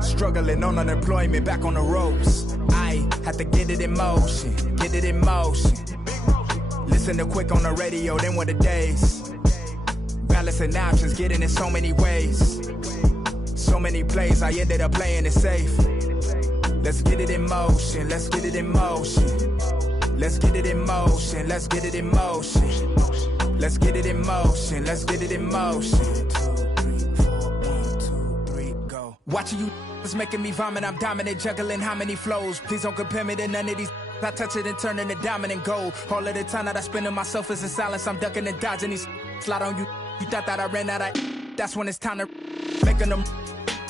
Struggling on unemployment, back on the ropes. I had to get it in motion, get it in motion. Listen to quick on the radio, then what the days. Balancing options, getting in so many ways. So many plays, I ended up playing it safe. Let's get it in motion, let's get it in motion. Let's get it in motion, let's get it in motion. Let's get it in motion, let's get it in motion. 2, 3, 4, 1, 2, 3, go. Watching you is making me vomit, I'm dominant, juggling how many flows. Please don't compare me to none of these. I touch it and turn into dominant gold. All of the time that I spend in myself is in silence, I'm ducking and dodging these. Slide on you, you thought that I ran out of. That's when it's time to making them.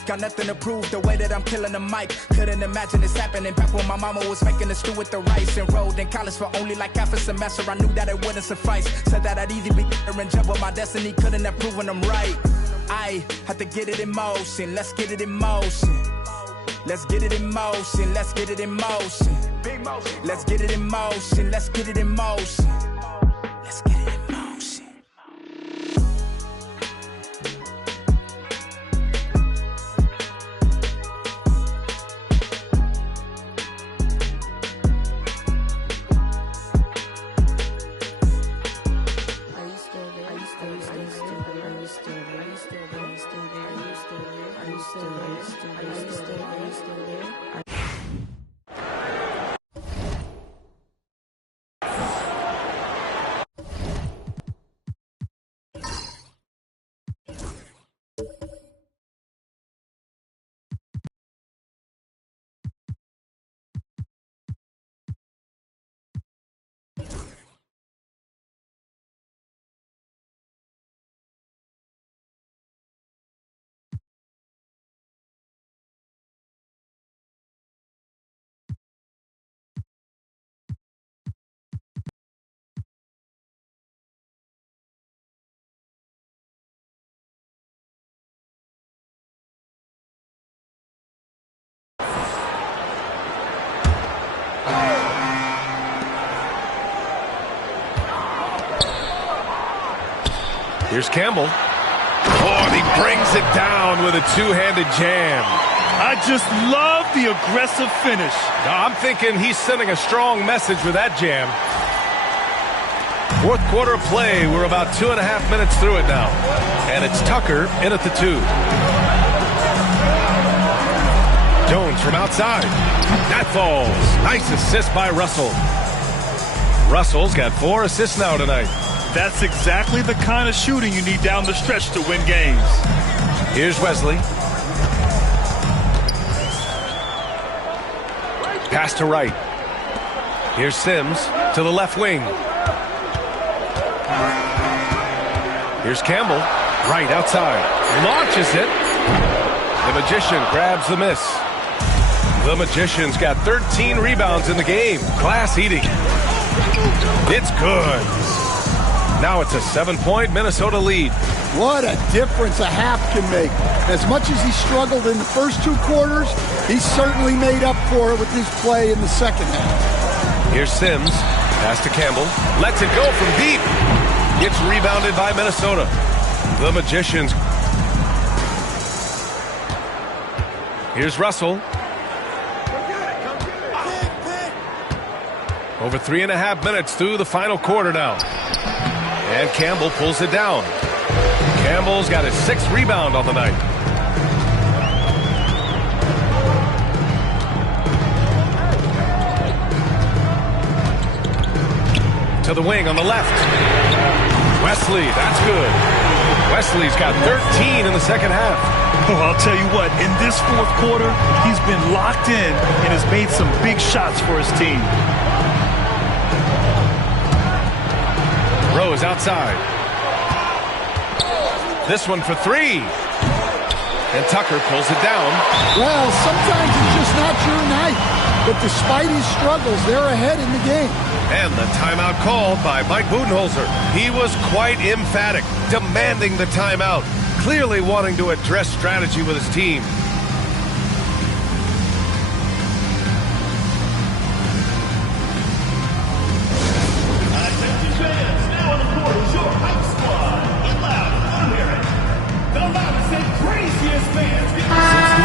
Got nothing to prove, the way that I'm killing the mic. Couldn't imagine this happening back when my mama was making the stew with the rice. Enrolled in college for only like half a semester, I knew that it wouldn't suffice. Said that I'd either be or in jump with my destiny, couldn't have proven them right. I had to get it in motion, let's get it in motion. Let's get it in motion, let's get it in motion. Let's get it in motion, let's get it in motion. Let's get it in motion. Here's Campbell. Oh, and he brings it down with a two-handed jam. I just love the aggressive finish. Now, I'm thinking he's sending a strong message with that jam. Fourth quarter of play. We're about 2.5 minutes through it now. And it's Tucker in at the 2. Jones from outside. That falls. Nice assist by Russell. Russell's got 4 assists now tonight. That's exactly the kind of shooting you need down the stretch to win games. Here's Wesley. Pass to right. Here's Sims to the left wing. Here's Campbell. Right outside. Launches it. The Magician grabs the miss. The Magician's got 13 rebounds in the game. Class eating. It's good. Now it's a 7-point Minnesota lead. What a difference a half can make. As much as he struggled in the first 2 quarters, he certainly made up for it with his play in the second half. Here's Sims. Pass to Campbell. Lets it go from deep. Gets rebounded by Minnesota. The Magicians. Here's Russell. Over 3.5 minutes through the final quarter now. And Campbell pulls it down. Campbell's got his 6th rebound on the night. To the wing on the left. Wesley, that's good. Wesley's got 13 in the second half. Oh, I'll tell you what, in this fourth quarter, he's been locked in and has made some big shots for his team. Rose outside. This one for 3. And Tucker pulls it down. Well, sometimes it's just not your night. But despite his struggles, they're ahead in the game. And the timeout called by Mike Budenholzer. He was quite emphatic, demanding the timeout, clearly wanting to address strategy with his team.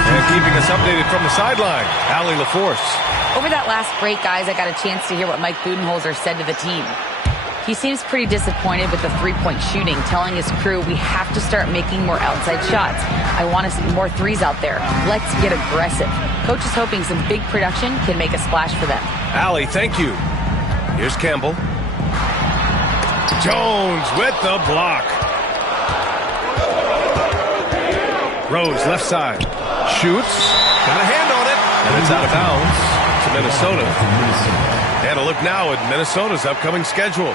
And keeping us updated from the sideline. Allie LaForce. Over that last break, guys, I got a chance to hear what Mike Budenholzer said to the team. He seems pretty disappointed with the three-point shooting, telling his crew we have to start making more outside shots. I want to see more threes out there. Let's get aggressive. Coach is hoping some big production can make a splash for them. Allie, thank you. Here's Campbell. Jones with the block. Rose, left side. Shoots. Got a hand on it. And it's out of bounds to Minnesota. And a look now at Minnesota's upcoming schedule.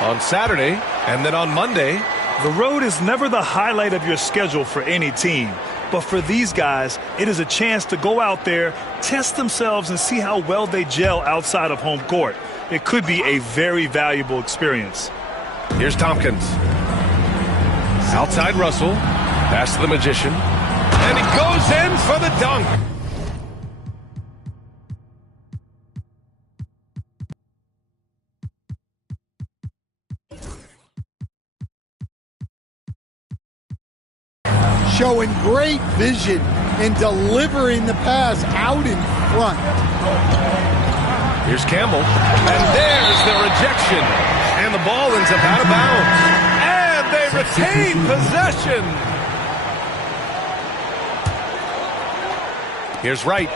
On Saturday and then on Monday. The road is never the highlight of your schedule for any team. But for these guys, it is a chance to go out there, test themselves, and see how well they gel outside of home court. It could be a very valuable experience. Here's Tompkins. Outside Russell. Pass to the Magician. And he goes in for the dunk. Showing great vision and delivering the pass out in front. Here's Campbell. And there's the rejection. And the ball ends up out of bounds. And they retain possession. Here's Wright.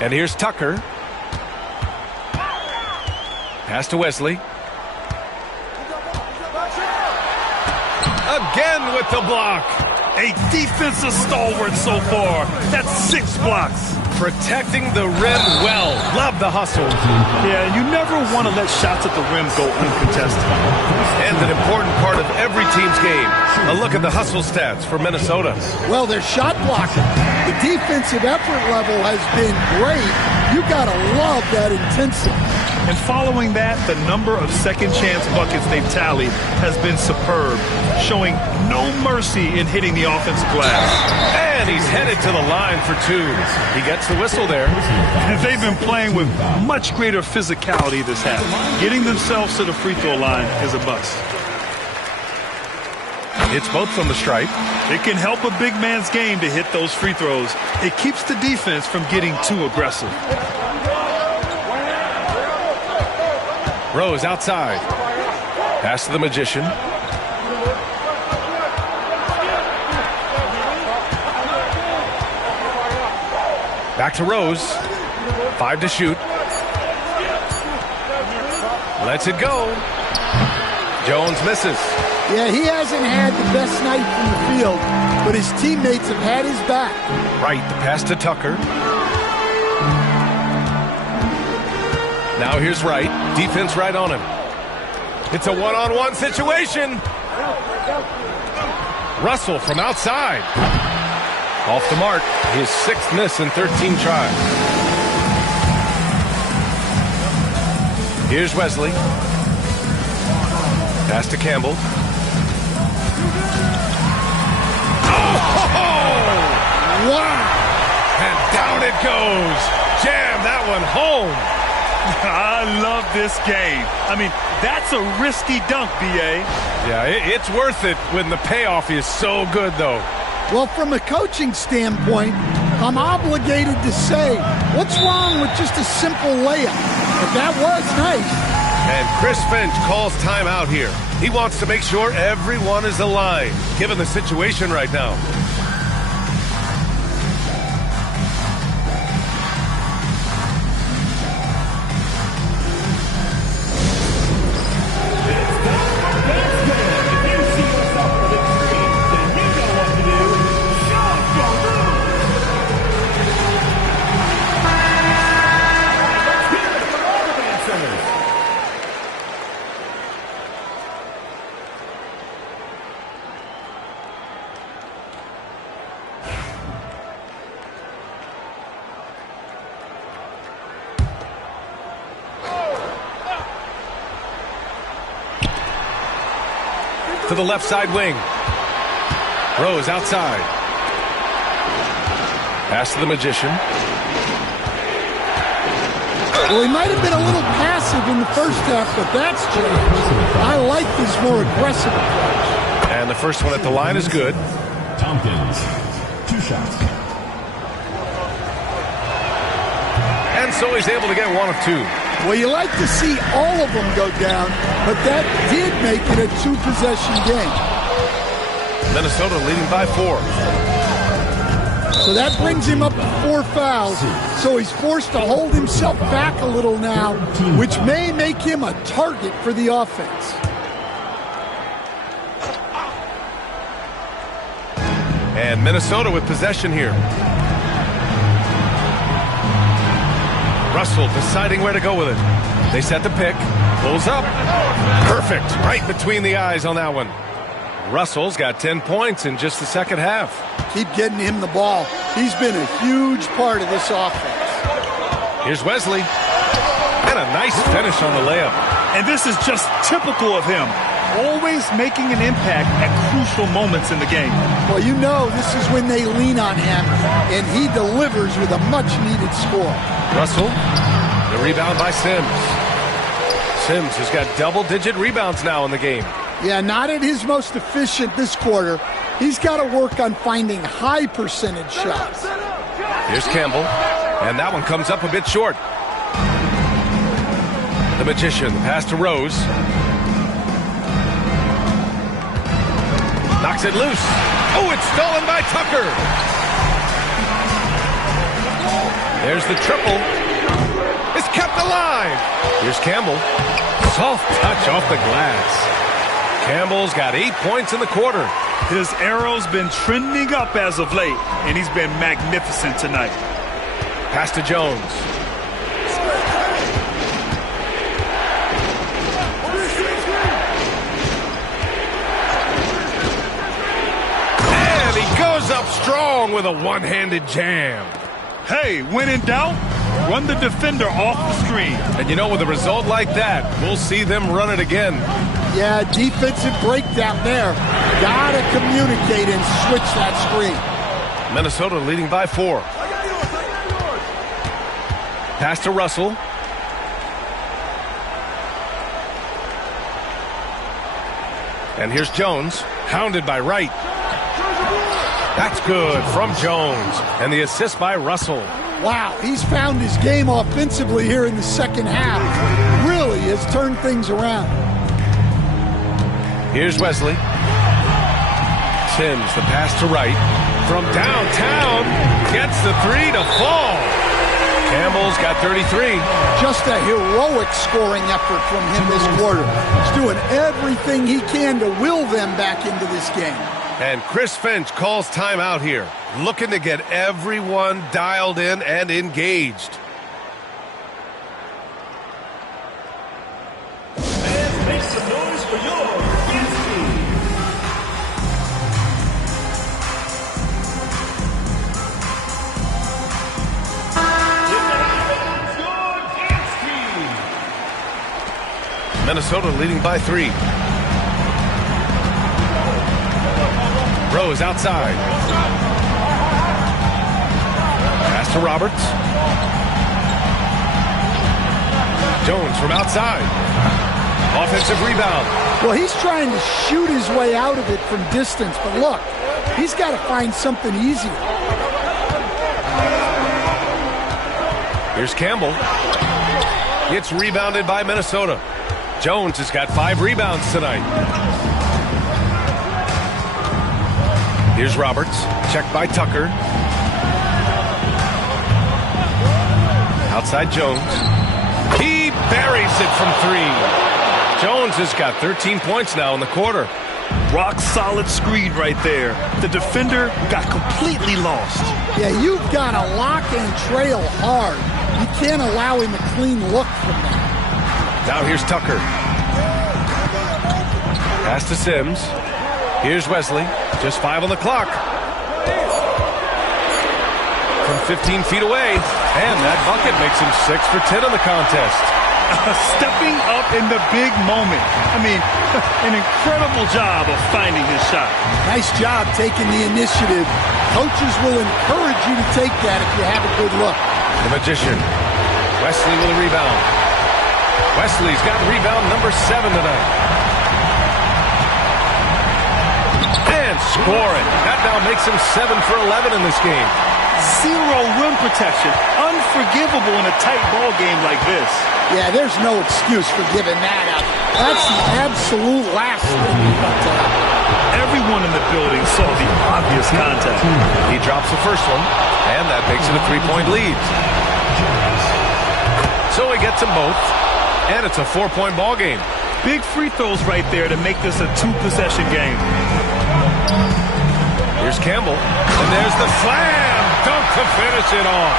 And here's Tucker. Pass to Wesley. Again with the block. A defensive stalwart so far. That's 6 blocks. Protecting the rim well. Love the hustle. Yeah, you never want to let shots at the rim go uncontested. And an important part of every team's game. A look at the hustle stats for Minnesota. Well, their shot blocking. The defensive effort level has been great. You got to love that intensity. And following that, the number of second chance buckets they've tallied has been superb, showing no mercy in hitting the offensive glass. And he's headed to the line for 2. He gets the whistle there. And they've been playing with much greater physicality this half. Getting themselves to the free throw line is a bust. It's both from the stripe. It can help a big man's game to hit those free throws. It keeps the defense from getting too aggressive. Rose outside. Pass to the Magician. Back to Rose. 5 to shoot. Lets it go. Jones misses. Yeah, he hasn't had the best night from the field, but his teammates have had his back. Right, the pass to Tucker. Now here's Wright. Defense right on him. It's a one-on-one situation. Russell from outside. Off the mark. His 6th miss in 13 tries. Here's Wesley. Pass to Campbell. Oh! Wow! And down it goes. Jam that one home. I love this game. I mean, that's a risky dunk, B.A. Yeah, it's worth it when the payoff is so good, though. Well, from a coaching standpoint, I'm obligated to say, what's wrong with just a simple layup? But that was nice. And Chris Finch calls timeout here. He wants to make sure everyone is aligned, given the situation right now. To the left side wing. Rose outside. Pass to the Magician. Well, he might have been a little passive in the first half, but that's changed. I like this more aggressive approach. And the first one at the line is good. Tompkins, 2 shots. And so he's able to get 1 of 2. Well, you like to see all of them go down, but that did make it a 2-possession game. Minnesota leading by 4. So that brings him up to 4 fouls. So he's forced to hold himself back a little now, which may make him a target for the offense. And Minnesota with possession here. Russell deciding where to go with it. They set the pick. Pulls up. Perfect. Right between the eyes on that one. Russell's got 10 points in just the second half. Keep getting him the ball. He's been a huge part of this offense. Here's Wesley. And a nice finish on the layup. And this is just typical of him. Always making an impact at crucial moments in the game. Well, you know this is when they lean on him, and he delivers with a much-needed score. Russell, the rebound by Sims. Sims has got double-digit rebounds now in the game. Yeah, not at his most efficient this quarter. He's got to work on finding high-percentage shots. Here's Campbell, and that one comes up a bit short. The Magician, pass to Rose. Knocks it loose. Oh, it's stolen by Tucker. There's the triple. It's kept alive. Here's Campbell. Soft touch off the glass. Campbell's got 8 points in the quarter. His arrow's been trending up as of late, and he's been magnificent tonight. Pass to Jones. And he goes up strong with a one-handed jam. Hey, when in doubt, run the defender off the screen. And you know, with a result like that, we'll see them run it again. Yeah, defensive breakdown there. Gotta communicate and switch that screen. Minnesota leading by 4. Pass to Russell. And here's Jones, hounded by Wright. That's good from Jones. And the assist by Russell. Wow, he's found his game offensively here in the second half. Really has turned things around. Here's Wesley. Sims, the pass to Wright. From downtown, gets the 3 to fall. Campbell's got 33. Just a heroic scoring effort from him this quarter. He's doing everything he can to will them back into this game. And Chris Finch calls timeout here, looking to get everyone dialed in and engaged. And make some noise for your dance team. Your dance team. Minnesota leading by 3. Rose outside. Pass to Roberts. Jones from outside. Offensive rebound. Well, he's trying to shoot his way out of it from distance, but look, he's got to find something easier. Here's Campbell. It's rebounded by Minnesota. Jones has got 5 rebounds tonight. Here's Roberts, checked by Tucker. Outside Jones. He buries it from 3. Jones has got 13 points now in the quarter. Rock solid screen right there. The defender got completely lost. Yeah, you've got to lock and trail hard. You can't allow him a clean look from that. Now here's Tucker. Pass to Sims. Here's Wesley. Just 5 on the clock. From 15 feet away. And that bucket makes him 6 for 10 in the contest. Stepping up in the big moment. I mean, an incredible job of finding his shot. Nice job taking the initiative. Coaches will encourage you to take that if you have a good look. The Magician. Wesley with a rebound. Wesley's got rebound number 7 tonight. And And scoring. That now makes him 7 for 11 in this game. Zero rim protection. Unforgivable in a tight ball game like this. Yeah, there's no excuse for giving that up. That's the absolute last thing you want to happen. Everyone in the building saw the obvious contact. He drops the first one, and that makes it a 3-point lead. So he gets them both, and it's a 4-point ball game. Big free throws right there to make this a 2-possession game. Here's Campbell, and there's the slam dunk to finish it off.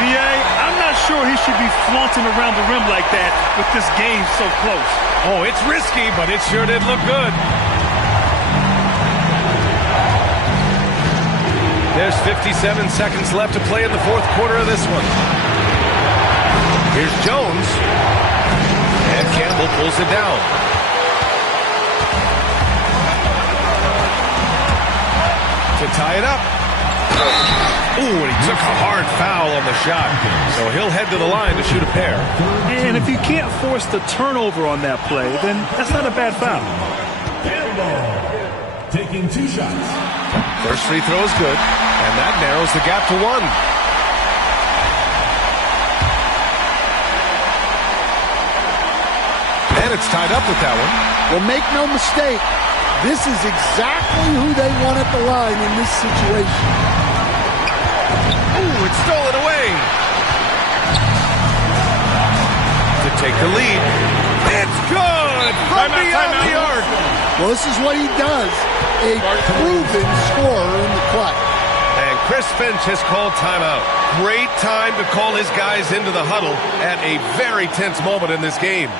B.A., I'm not sure he should be flaunting around the rim like that with this game so close. Oh, it's risky, but it sure did look good. There's 57 seconds left to play in the fourth quarter of this one. Here's Jones. And Campbell pulls it down. To tie it up. Ooh, and he took a hard foul on the shot. So he'll head to the line to shoot a pair. And if you can't force the turnover on that play, then that's not a bad foul. Taking 2 shots. First free throw is good, and that narrows the gap to 1. And it's tied up with that one. Well, make no mistake, this is exactly who they want at the line in this situation. Ooh, it's stolen away. To take the lead. It's good from beyond the arc. Well, this is what he does. A proven scorer in the clutch. And Chris Finch has called timeout. Great time to call his guys into the huddle at a very tense moment in this game.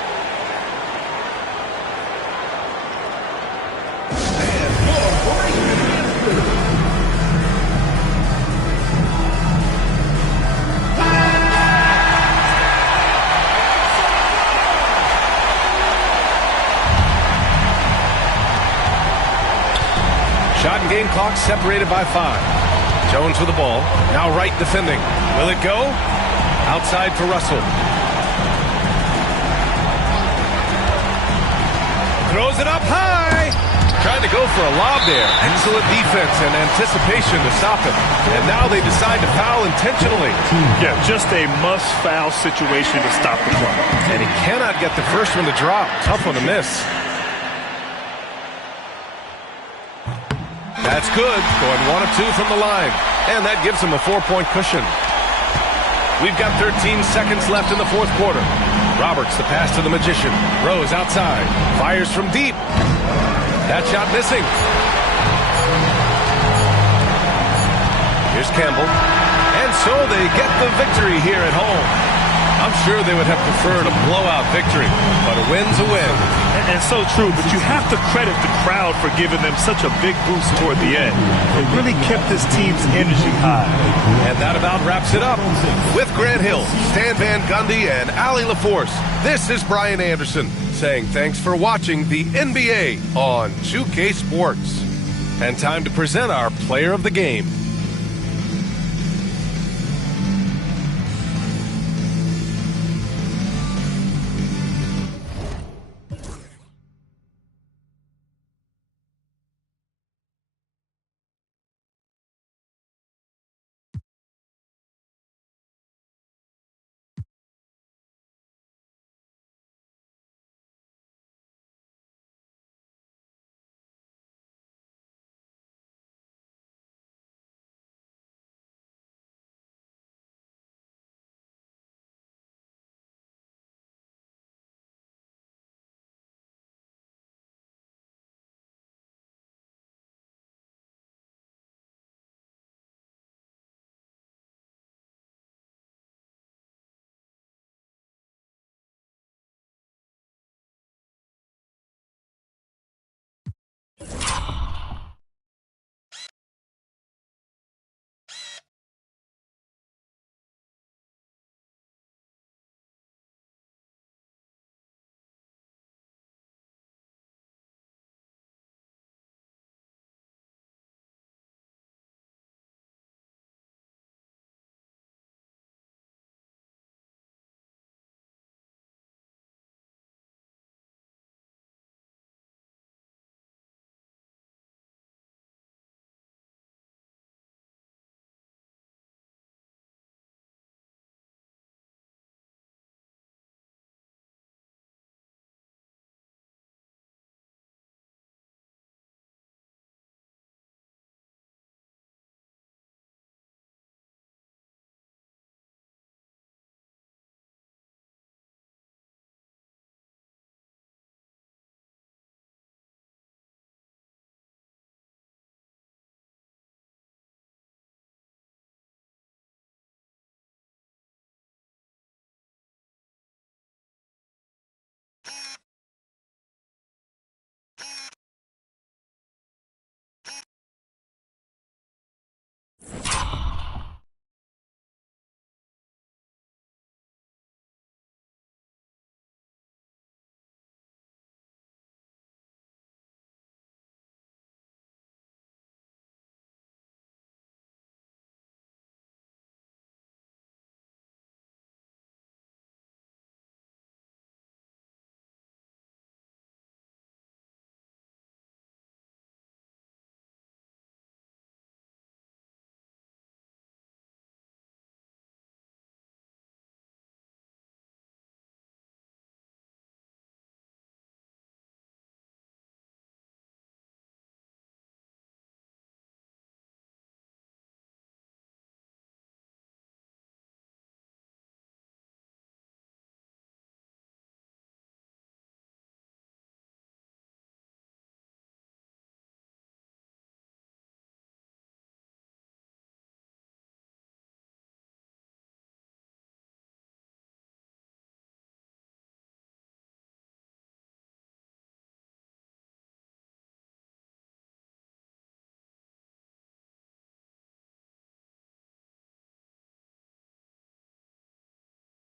Shot and game clock separated by 5. Jones with the ball. Now right defending. Will it go? Outside for Russell. Throws it up high. Trying to go for a lob there. Excellent defense and anticipation to stop it. And now they decide to foul intentionally. Yeah, just a must-foul situation to stop the clock. And he cannot get the first one to drop. Tough one to miss. That's good, going 1 of 2 from the line. And that gives him a 4-point cushion. We've got 13 seconds left in the fourth quarter. Roberts, the pass to the Magician. Rose outside, fires from deep. That shot missing. Here's Campbell. And so they get the victory here at home. I'm sure they would have preferred a blowout victory, but a win's a win. And so true, but you have to credit the crowd for giving them such a big boost toward the end. It really kept this team's energy high. And that about wraps it up. With Grant Hill, Stan Van Gundy, and Allie LaForce, this is Brian Anderson saying thanks for watching the NBA on 2K Sports. And time to present our player of the game.